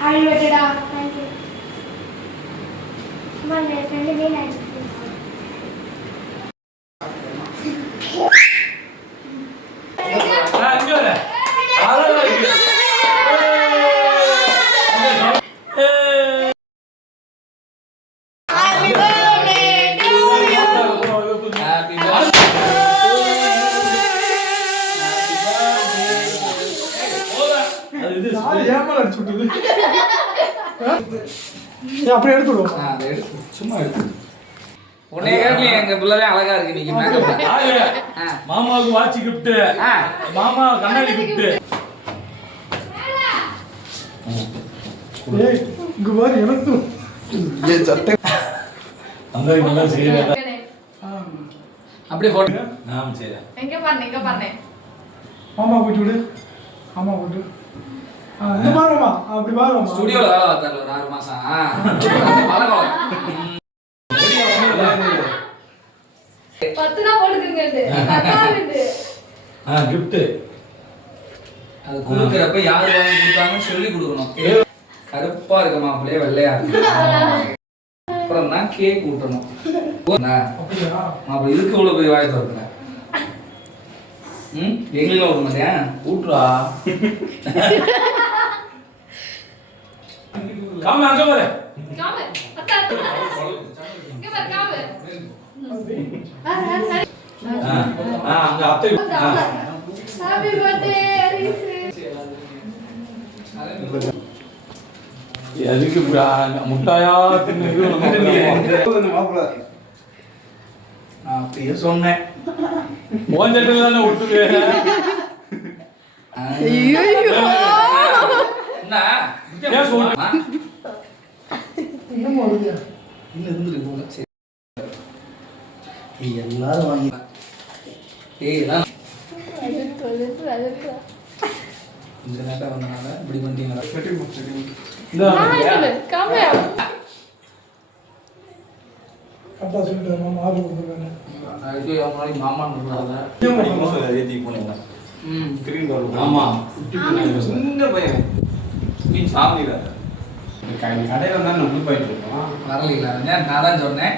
Hi வெட்டடா thank you मन में friend नहीं लाइक அங்கோல ஆளா இருக்கு happy birthday to you happy அது இது ஏமால அடிச்சு விட்டது அப்படியே எடுத்து விடுவோம். அதை எடுத்து சும்மா எடுத்து உன்னை கேட்கல எங்க பிள்ளை அழகா இருக்கு இன்னைக்கு மேக்கப் ஆளு மாமாவுக்கு வாட்ச் கிஃப்ட் மாமா கண்ணாடி கிஃப்ட் ஏய் இங்க பாரு எனக்கு ஏன் சட்டை அந்த நல்லா செய்யறேன் அப்படியே போட்டு நான் செய்றேன் எங்க பண்ணே மாமா போயிட்டு விடு மாமா போயிட்டு இந்த பாருமா அப்படி பாருமா ஸ்டுடியோல வேலை பார்த்தாரு ஒரு 6 மாசம் பழக்கம் 10 தான் போட்டுக்கங்க பத்தாது கிஃப்ட் அது கொடுக்கறப்ப யாரு வாங்கி கொடுத்தாங்கன்னு சொல்லி கொடுக்கணும் கருப்பா இருக்க மாப்பிள்ளையே வெள்ளையா இருக்கு அப்புறம் தான் கேக் ஊட்டணும் அப்படியா மாப்பிள்ளை இதுக்கு இவ்வளவு போய் வாய் திறக்குங்க எங்களுக்கு ஊட்ட மாட்டியா ஊட்றா காம அங்க பாரு காம அத்தா இங்க பாரு காம அங்க அத்தை ஹாப்பி பர்த்டே எதுக்கு முட்டாயா தின்னு மாப்பிள்ள நான் அப்படியே சொன்னேன் மோஞ்சத்துல தானே விட்டுது என்ன ஏன் சொல்ற? என்னமோ வருது இன்னும் இருந்துருக்கு போல சரி எல்லாரும் வாங்கி ஏய் எல்லாம் இந்த நேரம் வந்தனால இப்படி பண்ணிட்டீங்களா இந்த காம கரெக்டா சொல்லிட்டு மாமா ஆர்டர் கொடுத்துருக்காங்க அதுக்கு அவங்க நாளைக்கு மாமான்னு ஏத்தி போனீங்களா ம் கிரீன் கலர் ஆமா சின்ன பையன் நீ சாப்பிடல கடையில தான் நம்ம போயிட்டு இருக்கோம் வரல நான் தான் சொன்னேன்